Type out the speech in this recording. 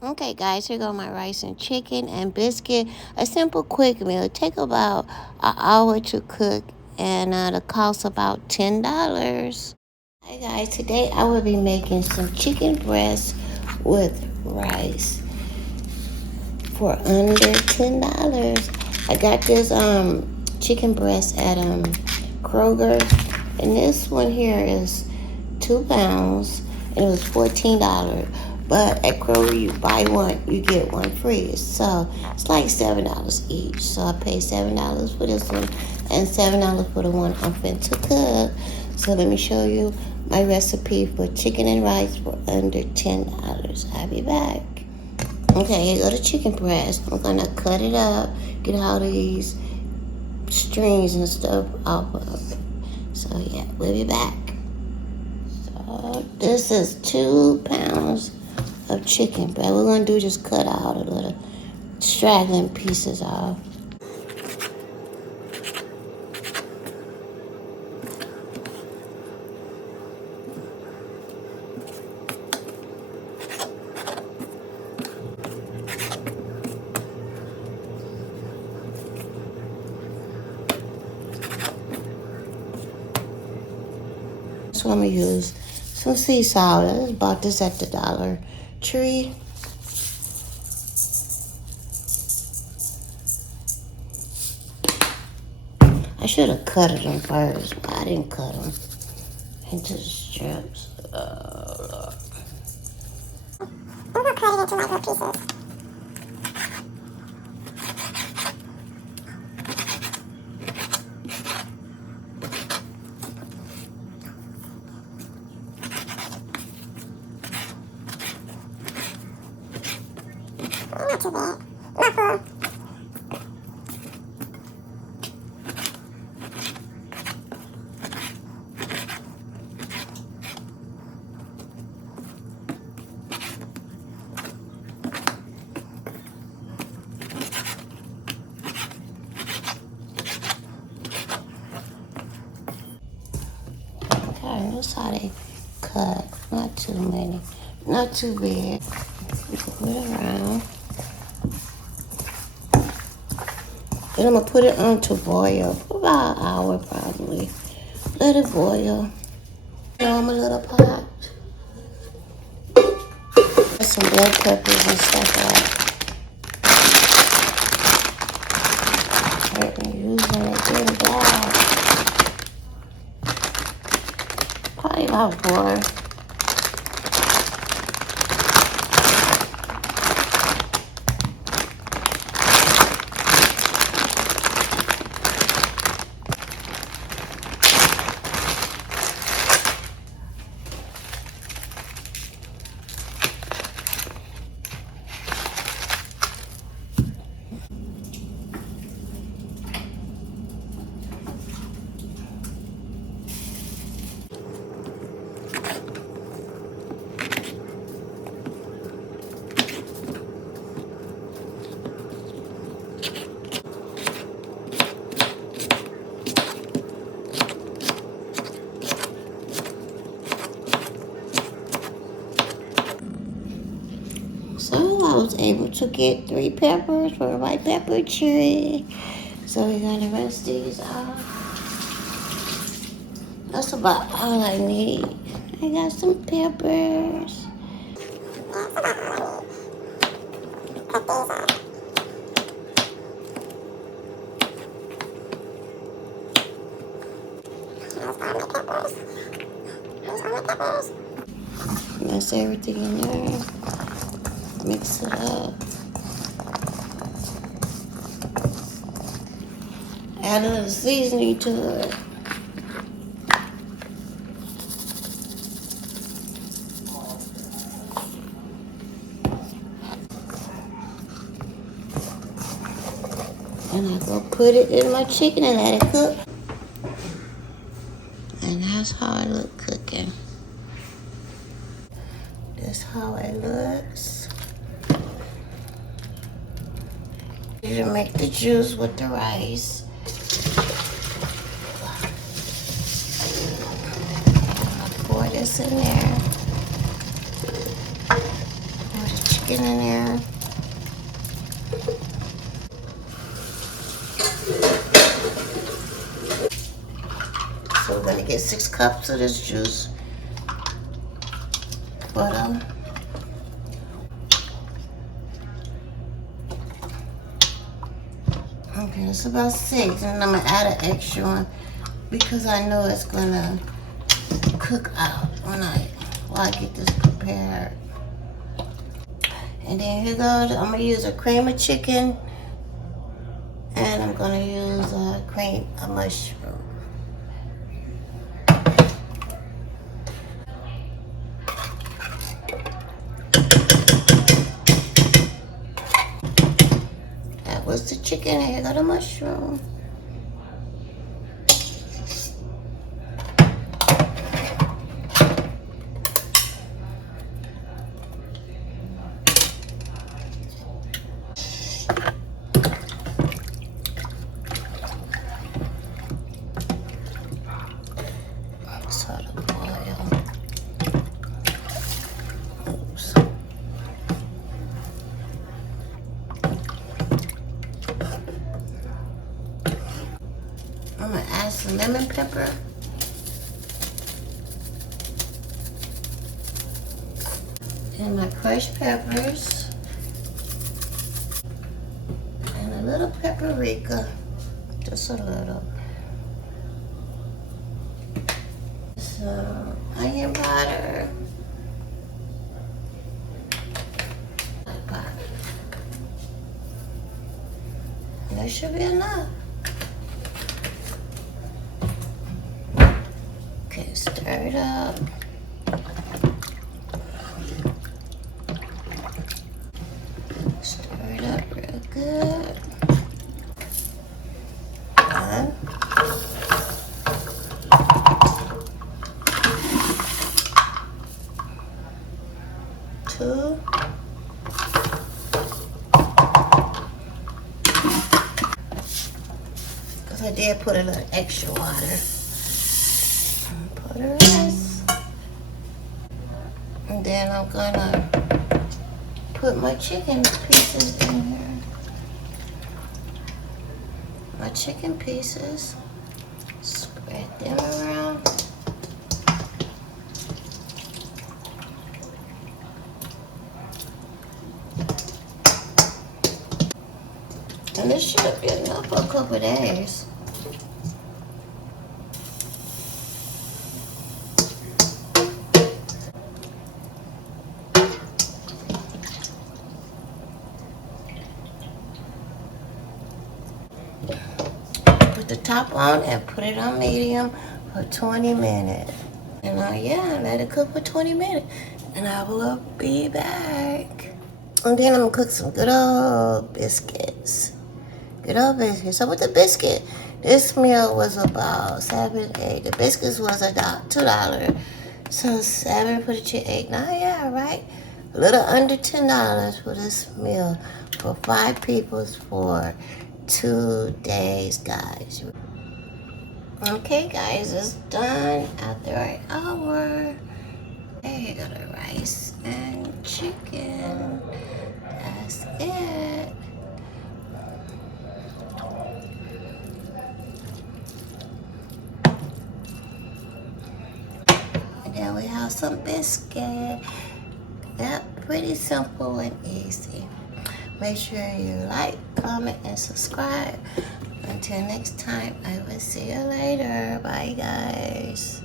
Okay, guys, here go my rice and chicken and biscuit. A simple, quick meal. It take about an hour to cook, and the cost about $10. Hey guys, today I will be making some chicken breast with rice for under $10. I got this chicken breast at Kroger, and this one here is 2 pounds, and it was $14. But at Kroger, you buy one, you get one free. So it's like $7 each. So I paid $7 for this one and $7 for the one I'm fin to cook. So let me show you my recipe for chicken and rice for under $10. I'll be back. Okay, here go the chicken breast. I'm gonna cut it up, get all these strings and stuff off of it. So yeah, we'll be back. So this is 2 pounds of chicken breast. We're gonna do just cut out a little straggling pieces off. So I'm gonna use some sea salt. I just bought this at the Dollar Tree. I should have cut them first, but I didn't cut them into the strips. Look. I'm gonna cut it into like little pieces. Not too bad. Not full. Okay, that's how they cut. Not too many. Not too big. Put it around. Then I'm gonna put it on to boil for about an hour probably. Let it boil. I'm a little pot. Put some bell peppers and stuff like. I'm using it really bad. Probably about 4. So I was able to get 3 peppers for a white pepper tree. So we're gonna rinse these off. That's about all I need. I got some peppers. That's about all I need. Cut these off. Those are my peppers. Those are my peppers. Mix everything in there. Mix it up. Add a little seasoning to it. And I go put it in my chicken and let it cook. And that's how it look cooking. That's how it looks. You make the juice with the rice. Pour this in there. Pour the chicken chicken in there. So we're gonna get 6 cups of this juice. Butter. Okay, it's about 6, and I'm gonna add an extra one because I know it's gonna cook out while I get this prepared. And then here goes, I'm gonna use a cream of chicken, and I'm gonna use a mushroom. That was the chicken, and here go the mushroom. I'm gonna add some lemon pepper. And my crushed peppers. And a little paprika. Just a little. Some onion powder. And that should be enough. Okay, stir it up. Stir it up real good. One. 2. Because I did put a little extra water. Put the rest. And then I'm gonna put my chicken pieces in here. My chicken pieces. Spread them around. And this should be enough for a couple of days. Put the top on and put it on medium for 20 minutes. And yeah, let it cook for 20 minutes. And I will be back. And then I'm gonna cook some good old biscuits. Good old biscuits. So with the biscuit, this meal was about 7, 8. The biscuits was $2. So 7 for the chicken, 8, 9, yeah, right? A little under $10 for this meal for 5 people for 2 days, guys. Okay, guys, it's done after an hour. There you go, the rice and chicken. That's it. And then we have some biscuit. Yep, pretty simple and easy. Make sure you like, comment, and subscribe. Until next time, I will see you later. Bye, guys.